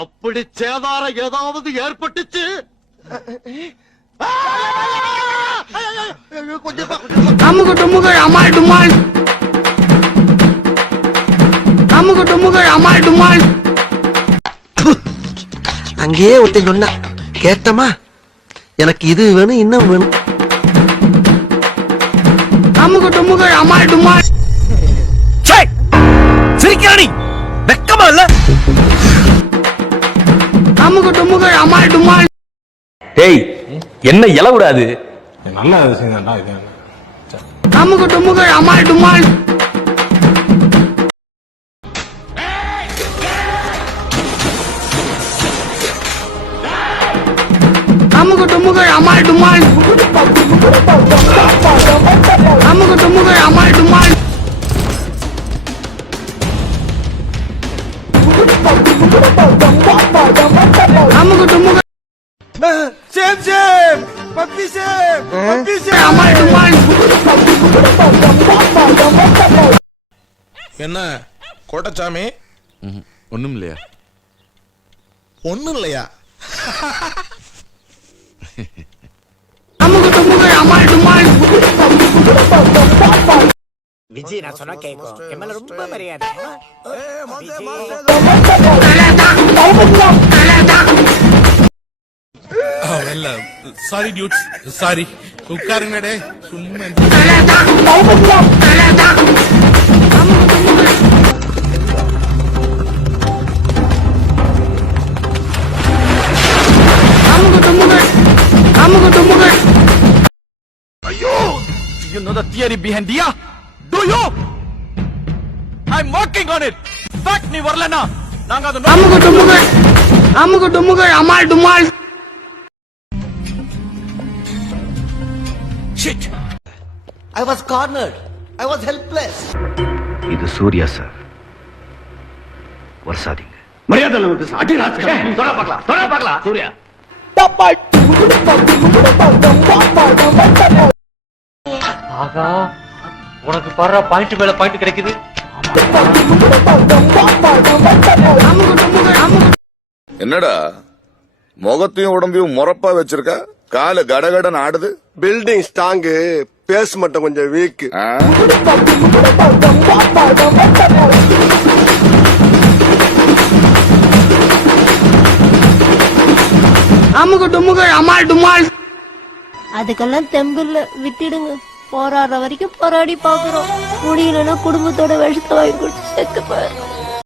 அப்படி சேதாரம் ஏதாவது ஏற்பட்டுச்சு அமுக டுமுகள் அமால் டுமால் அமுக டுமுகள் அமால் டுமால். அங்கேயே ஒருத்தன் சொன்னா கேட்டமா எனக்கு இது வேணும் இன்னும் வேணும். அமுக டுமுகள் அமால் டுமால். சிரிக்கிறானி வெக்கமா இல்ல? அமுக டுமுகள் அமால் டுமால். டேய் என்ன இல விடாது நல்ல விஷயம் தான் இது. அமுக டுமுகள் அமால் டுமால். அமுக டுமுகள் அமால் டுமால். அமுக டுமுகள் அமால் டுமால். அமுக டுமுகள் same same puppy same puppy same அமால் டுமால். என்ன கோட்டச்சாமி ஒண்ணும் இல்லையா? ஒண்ணும் இல்லையா? அமுக டுமுகள் அமால் டுமால். விஜய் நான் சொன்னா கேட்கும். எம்எல்ஏ ரொம்ப மரியாதை. சாரி டியூட்ஸ் சாரி உட்காருங்க டே சும்மா அமுக டுமுகள் அமுக டுமுகள். You know the theory behind Dia? Do you? I'm working on it. Fact நீ வரலனா நாங்க அத அமுக டுமுகள் அமுக டுமுகள் அமால் டுமால். shit. I was cornered. I was helpless. இது சூர்யா சார். வருஷாதீங்க. மரியாதை அடி பார்க்கலாம் சூர்யா. ஆகா உனக்கு பாரு பாயிண்ட் மேல பாயிண்ட் கிடைக்குது. அமுக டுமுகள் அமுக. என்னடா முகத்தையும் உடம்பையும் முறப்பா வச்சிருக்க? கால கடகடன் ஆடுது. பில்டிங் ஸ்ட்ராங்கு, பேஸ் மட்டும் கொஞ்சம் வீக். அமுக டுமுகள் அமால் டுமால். அதுக்கெல்லாம் தெம்பில்ல விட்டுடுங்க. போராடுற வரைக்கும் போராடி பாக்குறோம். முடியலன்னா குடும்பத்தோட விஷத்தை வாங்கி கொடுத்து செத்து போயிடும்.